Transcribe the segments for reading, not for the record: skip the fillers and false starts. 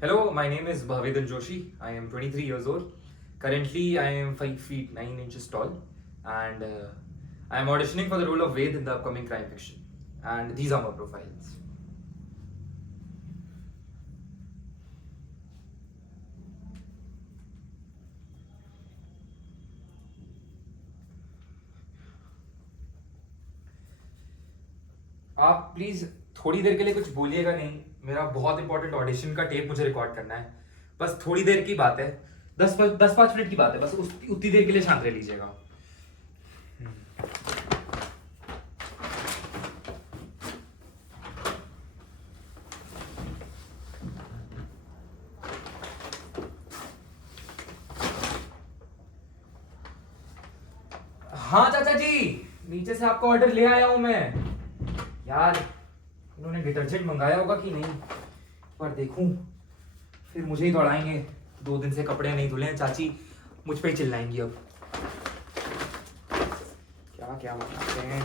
Hello, my name is Bhavedan Joshi. I am 23 years old. Currently, I am 5 feet 9 inches tall, and I am auditioning for the role of Ved in the upcoming crime fiction. And these are my profiles. आप please थोड़ी देर के लिए कुछ बोलिएगा नहीं. मेरा बहुत important audition का टेप मुझे रिकॉर्ड करना है. बस थोड़ी देर की बात है. 10-5 मिनट की बात है. बस उतनी देर के लिए शांत रह लीजिएगा. हाँ चाचा जी, नीचे से आपका ऑर्डर ले आया हूं मैं. यार, इन्होंने डिटर्जेंट मंगाया होगा कि नहीं, पर देखूं. फिर मुझे ही दौड़ाएंगे. 2 दिन से कपड़े नहीं धुले हैं. चाची मुझ पे ही चिल्लाएंगी अब. क्या क्या मंगाते हैं?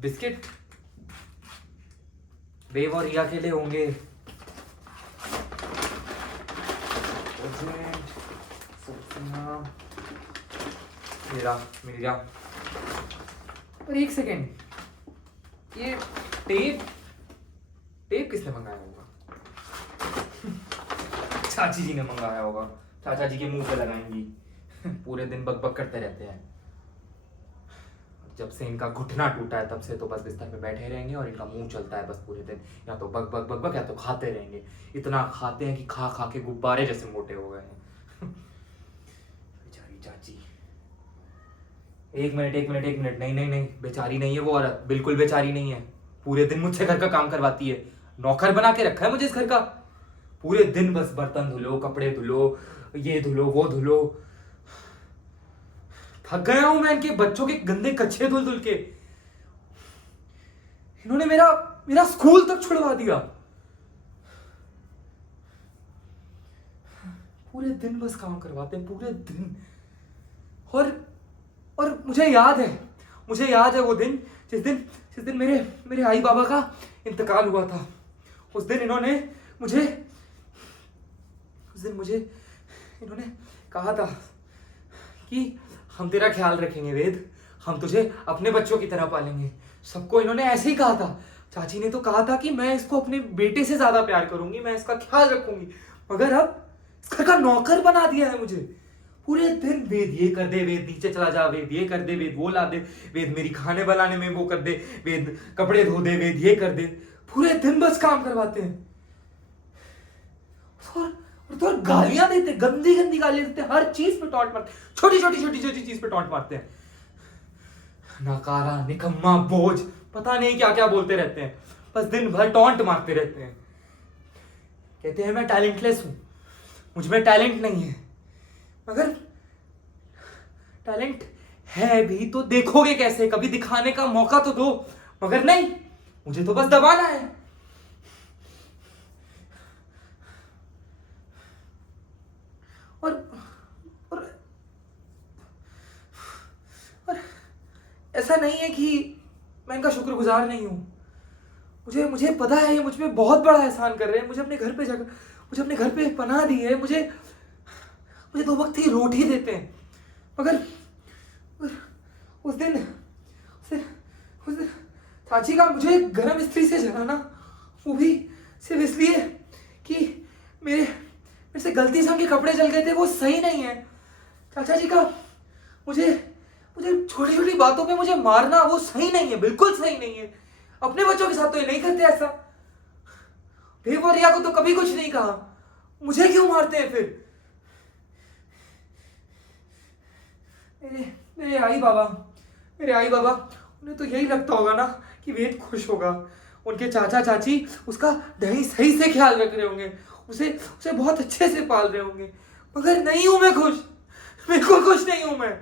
बिस्किट वेव और रिया के लिए होंगे. मेरा मिल. पर एक सेकेंड, ये टेप किसने मंगाया होगा? चाची जी ने मंगाया होगा. चाचा जी के मुंह पे लगाएंगी. पूरे दिन बक बक करते रहते हैं. जब से इनका घुटना टूटा है तब से तो बस बिस्तर पे बैठे रहेंगे और इनका मुंह चलता है बस पूरे दिन. या तो बक बक बक बक या तो खाते रहेंगे. इतना खाते हैं कि खा खा के गुब्बारे जैसे मोटे हो गए हैं. बेचारी चाची. एक मिनट. नहीं, बेचारी नहीं है वो औरत. बिल्कुल बेचारी नहीं है. पूरे दिन मुझसे घर का काम करवाती है. नौकर बना के रखा है मुझे इस घर का. पूरे दिन बस बर्तन धुलो, कपड़े धुलो, ये धुलो, वो धुलो. थक गया हूं मैं इनके बच्चों के गंदे कच्छे धुल धुल के. इन्होंने मेरा स्कूल तक छुड़वा दिया. पूरे दिन बस काम करवाते हैं, पूरे दिन. और मुझे याद है वो दिन जिस दिन मेरे आई बाबा का इंतकाल हुआ था. उस दिन इन्होंने कहा था कि हम तेरा ख्याल रखेंगे वेद. हम तुझे अपने बच्चों की तरह पालेंगे. सबको इन्होंने ऐसे ही कहा था. चाची ने तो कहा था कि मैं इसको अपने बेटे से ज्यादा प्यार करूंगी, मैं इसका ख्याल रखूंगी. मगर अब इस घर का नौकर बना दिया है मुझे. पूरे दिन वेद ये कर दे, वेद नीचे चला जा, वेद ये कर दे, वेद वो ला दे, वेद मेरी खाने बनाने में वो कर दे, वेद कपड़े धो दे, वेद ये कर दे. पूरे दिन बस काम करवाते हैं. और तो गालियां देते, गंदी गालियां देते. हर चीज पे टॉन्ट मारते. छोटी चीज पे टॉन्ट मारते हैं. नाकारा, निकम्मा, बोझ, पता नहीं क्या क्या बोलते रहते हैं. बस दिन भर टॉन्ट मारते रहते हैं. कहते हैं मैं टैलेंटलेस हूं, मुझ में टैलेंट नहीं है. मगर टैलेंट है भी तो देखोगे कैसे? कभी दिखाने का मौका तो दो. मगर नहीं, मुझे तो बस दबाना है. और ऐसा नहीं है कि मैं इनका शुक्रगुजार नहीं हूं. मुझे पता है ये मुझ पे बहुत बड़ा एहसान कर रहे हैं. मुझे अपने घर पे पनाह दी है. मुझे 2 वक्त की रोटी देते हैं. मगर उस दिन चाची का मुझे गर्म इस्त्री से जलाना, वो भी सिर्फ इसलिए कि मेरे से गलती से उनके कपड़े जल गए थे, वो सही नहीं है. चाचा जी का मुझे छोटी बातों पे मुझे मारना, वो सही नहीं है, बिल्कुल सही नहीं है. अपने बच्चों के साथ तो ये नहीं करते ऐसा. देव और रिया को तो कभी कुछ नहीं कहा. मुझे क्यों मारते हैं फिर? मेरे आई बाबा उन्हें तो यही लगता होगा ना कि वेद खुश होगा. उनके चाचा चाची उसका सही से ख्याल रख रहे होंगे, उसे बहुत अच्छे से पाल रहे होंगे. मगर नहीं हूं मैं खुश, बिल्कुल खुश नहीं हूं मैं.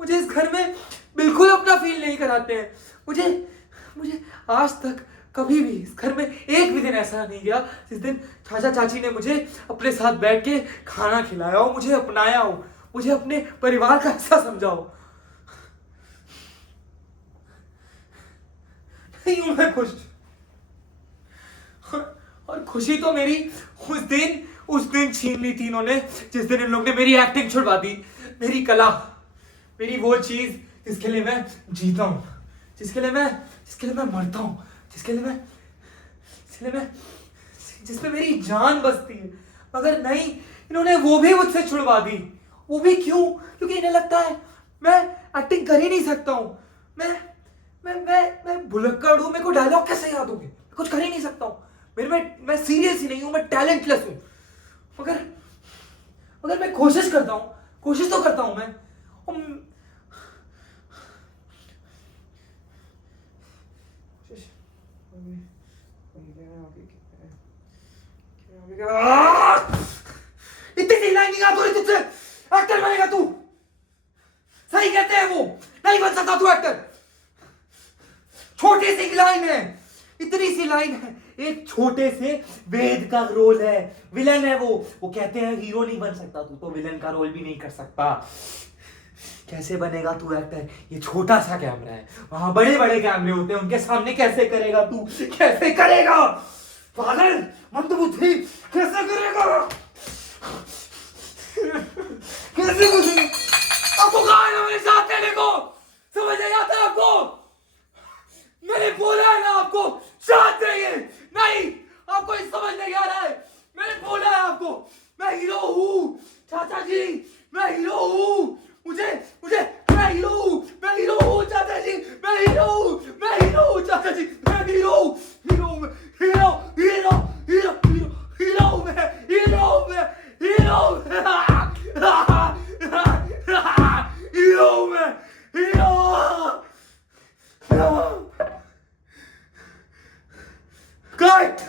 मुझे इस घर में बिल्कुल अपना फील नहीं कराते हैं. मुझे आज तक कभी भी इस घर में एक भी दिन ऐसा नहीं गया जिस दिन चाचा चाची ने मुझे अपने साथ बैठ के खाना खिलाया हो, मुझे अपनाया हो, मुझे अपने परिवार का हिस्सा समझा हो. नहीं हूं मैं खुश। और खुशी तो मेरी उस दिन छीन ली थी इन्होंने, जिस दिन इन लोग ने मेरी एक्टिंग छुड़वा दी, मेरी कला, मेरी वो चीज जिसके लिए मैं जीता हूं, जिसके लिए मैं मरता हूं, जिसमें मेरी जान बसती है। मगर नहीं, इन्होंने वो भी मुझसे छुड़वा दी। वो भी क्यों? क्योंकि इन्हें लगता है मैं एक्टिंग कर ही नहीं सकता हूं। मैं भुलक्कड़ हूं, मेरे को डायलॉग कैसे याद होंगे, मैं कुछ कर ही नहीं सकता हूं। मैं सीरियस ही नहीं हूं, मैं टैलेंटलेस हूं। मगर मैं कोशिश तो करता हूं मैं। इतनी सी लाइन नहीं आ रही तुझसे, एक्टर बनेगा तू। सही कहते हैं वो, नहीं बन सकता तू एक्टर। छोटी सी लाइन है, इतनी सी लाइन है, एक छोटे से वेद का रोल है, विलन है वो कहते हैं हीरो नहीं बन सकता तू, तो विलन का रोल भी नहीं कर सकता। कैसे बनेगा तू एक्टर? ये छोटा सा कैमरा है, वहां बड़े बड़े कैमरे होते हैं, उनके सामने कैसे करेगा तू? कैसे करेगा पागल मंदबुद्धि? कैसे करेगा? कैसे करेगा? आपको कहा है ना मेरे साथ रहने को, समझ नहीं आता आपको? मैंने बोला है ना आपको साथ रहिए, नहीं आपको इस समझ नहीं आ रहा है। मैंने बोला है आपको, मैं हीरो हूँ चाचा जी, मैं हीरो हूँ। मुझे मैं हीरो हूँ चाचा जी, मैं हीरो हूँ चाचा जी, मैं हीरो हूँ कट।